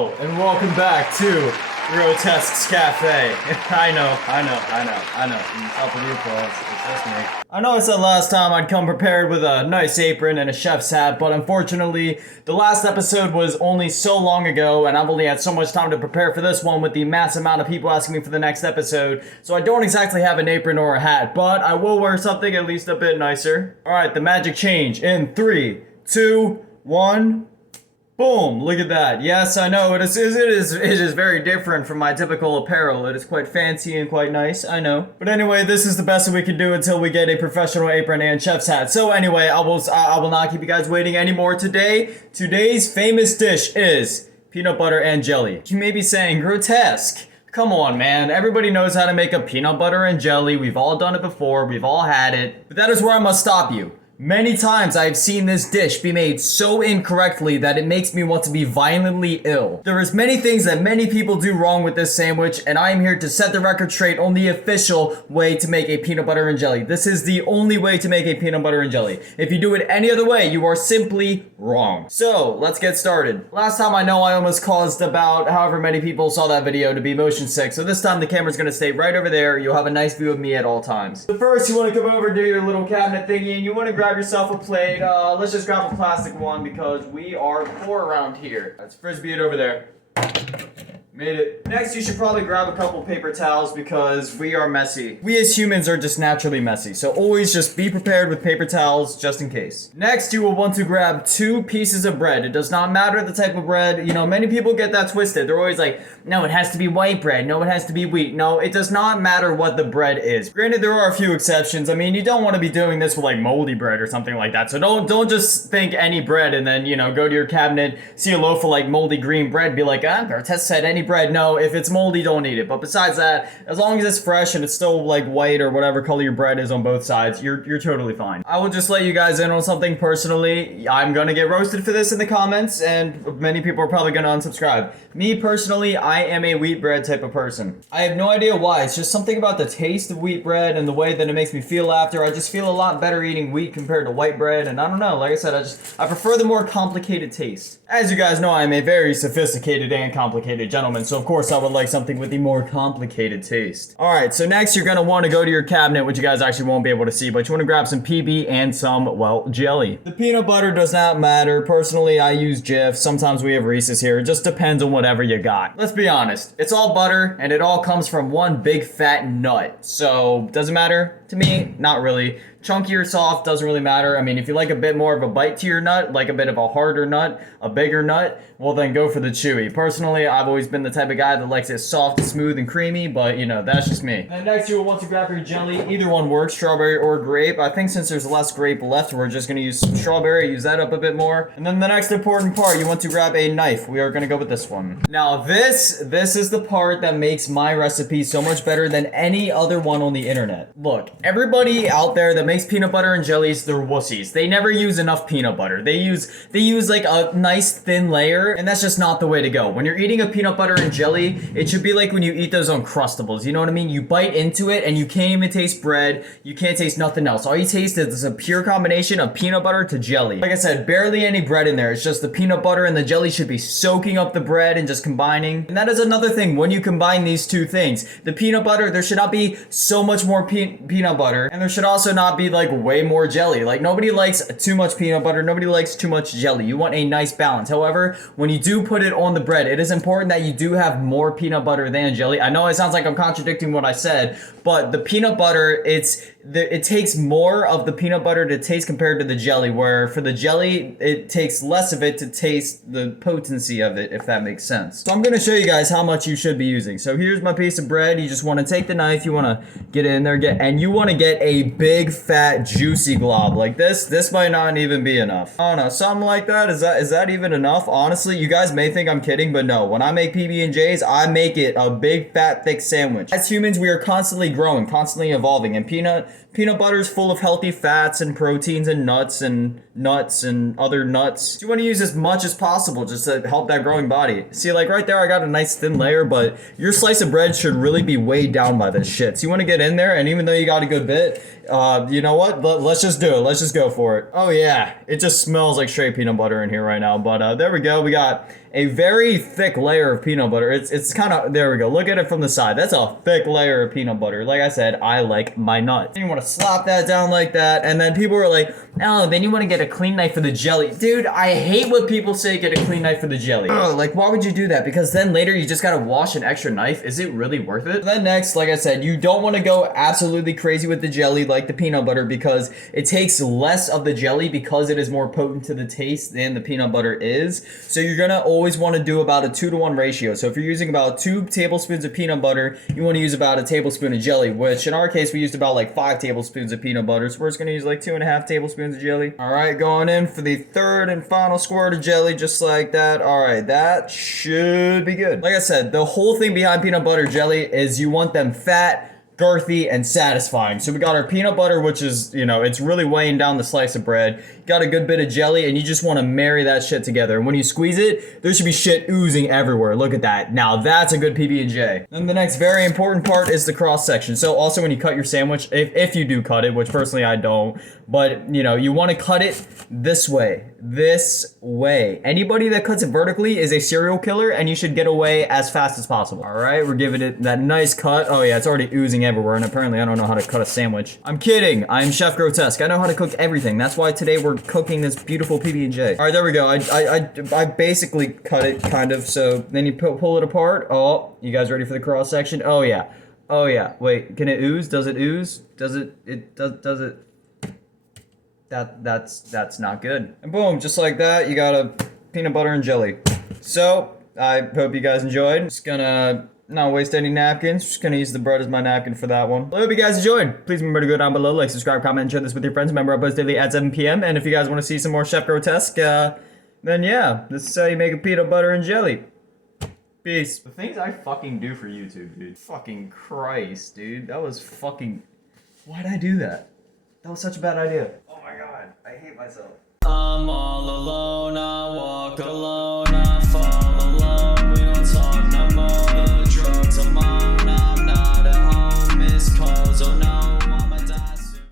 Hello, and welcome back to Grotesque's Cafe. I know. Up with you, folks. It's just me. I know I said last time I'd come prepared with a nice apron and a chef's hat, but unfortunately, the last episode was only so long ago, and I've only had so much time to prepare for this one with the mass amount of people asking me for the next episode, so I don't exactly have an apron or a hat, but I will wear something at least a bit nicer. Alright, the magic change in 3, 2, 1... Boom! Look at that. Yes, I know, it is very different from my typical apparel. It is quite fancy and quite nice, I know. But anyway, this is the best that we can do until we get a professional apron and chef's hat. So anyway, I will not keep you guys waiting anymore today. Today's famous dish is peanut butter and jelly. You may be saying, Grotesque. Come on, man. Everybody knows how to make a peanut butter and jelly. We've all done it before. We've all had it. But that is where I must stop you. Many times I've seen this dish be made so incorrectly that it makes me want to be violently ill. There is many things that many people do wrong with this sandwich, and I am here to set the record straight on the official way to make a peanut butter and jelly. This is the only way to make a peanut butter and jelly. If you do it any other way, you are simply wrong. So, let's get started. Last time I know I almost caused about however many people saw that video to be motion sick, so this time the camera's gonna stay right over there. You'll have a nice view of me at all times. So first, you wanna come over to your little cabinet thingy, and you wanna grab yourself a plate. Let's just grab a plastic one because we are poor around here. That's Frisbee it over there. Made it. Next, you should probably grab a couple paper towels because we are messy. We as humans are just naturally messy, so always just be prepared with paper towels just in case. Next, you will want to grab 2 pieces of bread. It does not matter the type of bread. You know, many people get that twisted. They're always like, no, it has to be white bread. No, it has to be wheat. No, it does not matter what the bread is. Granted, there are a few exceptions. I mean, you don't want to be doing this with like moldy bread or something like that. So don't just think any bread and then, you know, go to your cabinet, see a loaf of like moldy green bread, be like, Grotesque said any bread. No, if it's moldy, don't eat it. But besides that, as long as it's fresh and it's still like white or whatever color your bread is on both sides, you're totally fine. I will just let you guys in on something personally. I'm gonna get roasted for this in the comments, and many people are probably gonna unsubscribe. Me personally, I am a wheat bread type of person. I have no idea why. It's just something about the taste of wheat bread and the way that it makes me feel after. I just feel a lot better eating wheat compared to white bread, and I don't know. Like I said, I prefer the more complicated taste. As you guys know, I'm a very sophisticated and complicated gentleman, so of course I would like something with a more complicated taste. Alright, so next you're gonna want to go to your cabinet, which you guys actually won't be able to see, but you want to grab some PB and some, well, jelly. The peanut butter does not matter. Personally, I use Jif. Sometimes we have Reese's here. It just depends on whatever you got. Let's be honest. It's all butter, and it all comes from one big fat nut. So, does it matter? To me, not really. Chunky or soft doesn't really matter. I mean, if you like a bit more of a bite to your nut, like a bit of a harder nut, a bigger nut, well then go for the chewy. Personally, I've always been the type of guy that likes it soft, smooth, and creamy, but you know, that's just me. And next you will want to grab your jelly. Either one works, strawberry or grape. I think since there's less grape left, we're just gonna use some strawberry, use that up a bit more. And then the next important part, you want to grab a knife. We are gonna go with this one. Now this is the part that makes my recipe so much better than any other one on the internet. Look, everybody out there that makes peanut butter and jellies, they're wussies. They never use enough peanut butter. They use like a nice thin layer, and that's just not the way to go. When you're eating a peanut butter and jelly, it should be like when you eat those Uncrustables. You know what I mean? You bite into it and you can't even taste bread. You can't taste nothing else. All you taste is a pure combination of peanut butter to jelly. Like I said, barely any bread in there. It's just the peanut butter and the jelly should be soaking up the bread and just combining. And that is another thing when you combine these two things. The peanut butter, there should not be so much more peanut butter, and there should also not be like way more jelly. Like nobody likes too much peanut butter, nobody likes too much jelly. You want a nice balance. However, when you do put it on the bread, it is important that you do have more peanut butter than jelly. I know it sounds like I'm contradicting what I said, but the peanut butter, it takes more of the peanut butter to taste compared to the jelly, where for the jelly, it takes less of it to taste the potency of it, if that makes sense. So I'm going to show you guys how much you should be using. So here's my piece of bread. You just want to take the knife, you want to get it in there, and you want to get a big, fat, juicy glob. Like this might not even be enough. I don't know, something like that. Is that even enough? Honestly, you guys may think I'm kidding, but no. When I make PB&Js, I make it a big, fat, thick sandwich. As humans, we are constantly growing, constantly evolving, and peanut butter is full of healthy fats and proteins and nuts and other nuts. So you want to use as much as possible just to help that growing body. See, like right there, I got a nice thin layer, but your slice of bread should really be weighed down by this shit. So you want to get in there, and even though you got a good bit, you know what? Let's just do it. Let's just go for it. Oh yeah, it just smells like straight peanut butter in here right now. But there we go. We got a very thick layer of peanut butter. It's kind of, there we go. Look at it from the side. That's a thick layer of peanut butter. Like I said, I like my nuts. You want to slop that down like that, and then people are like, oh, then you want to get a clean knife for the jelly. Dude, I hate when people say get a clean knife for the jelly. Oh, like, why would you do that? Because then later you just gotta wash an extra knife. Is it really worth it? Then next, like I said, you don't want to go absolutely crazy with the jelly like the peanut butter because it takes less of the jelly because it is more potent to the taste than the peanut butter is. So you're gonna always want to do about a 2-to-1 ratio. So if you're using about 2 tablespoons of peanut butter, you want to use about a tablespoon of jelly, which in our case we used about like 5 tablespoons of peanut butter. So we're just gonna use like 2.5 tablespoons of jelly. All right, going in for the third and final squirt of jelly, just like that. All right, that should be good. Like I said, the whole thing behind peanut butter jelly is you want them fat, girthy, and satisfying. So we got our peanut butter, which is, you know, it's really weighing down the slice of bread. Got a good bit of jelly, and you just want to marry that shit together. And when you squeeze it, there should be shit oozing everywhere. Look at that. Now that's a good PB&J. Then the next very important part is the cross section. So also when you cut your sandwich, if you do cut it, which personally I don't, but you know, you want to cut it this way. This way. Anybody that cuts it vertically is a serial killer, and you should get away as fast as possible. All right, we're giving it that nice cut. Oh yeah, it's already oozing everywhere, and apparently I don't know how to cut a sandwich. I'm kidding. I'm Chef Grotesque. I know how to cook everything. That's why today we're cooking this beautiful PB&J. All right, there we go. I basically cut it kind of. So then you pull it apart. Oh, you guys ready for the cross section? Oh yeah. Oh yeah. Wait, can it ooze? Does it ooze? Does it? Does it? That's not good. And boom, just like that, you got a peanut butter and jelly. So I hope you guys enjoyed. Just gonna not waste any napkins. Just gonna use the bread as my napkin for that one. I hope you guys enjoyed. Please remember to go down below, like, subscribe, comment, and share this with your friends. Remember, I post daily at 7 p.m. And if you guys want to see some more Chef Grotesque, then yeah, this is how you make a peanut butter and jelly. Peace. The things I fucking do for YouTube, dude. Fucking Christ, dude. That was fucking... Why'd I do that? That was such a bad idea. Oh my god, I hate myself. I'm all alone, I walk alone.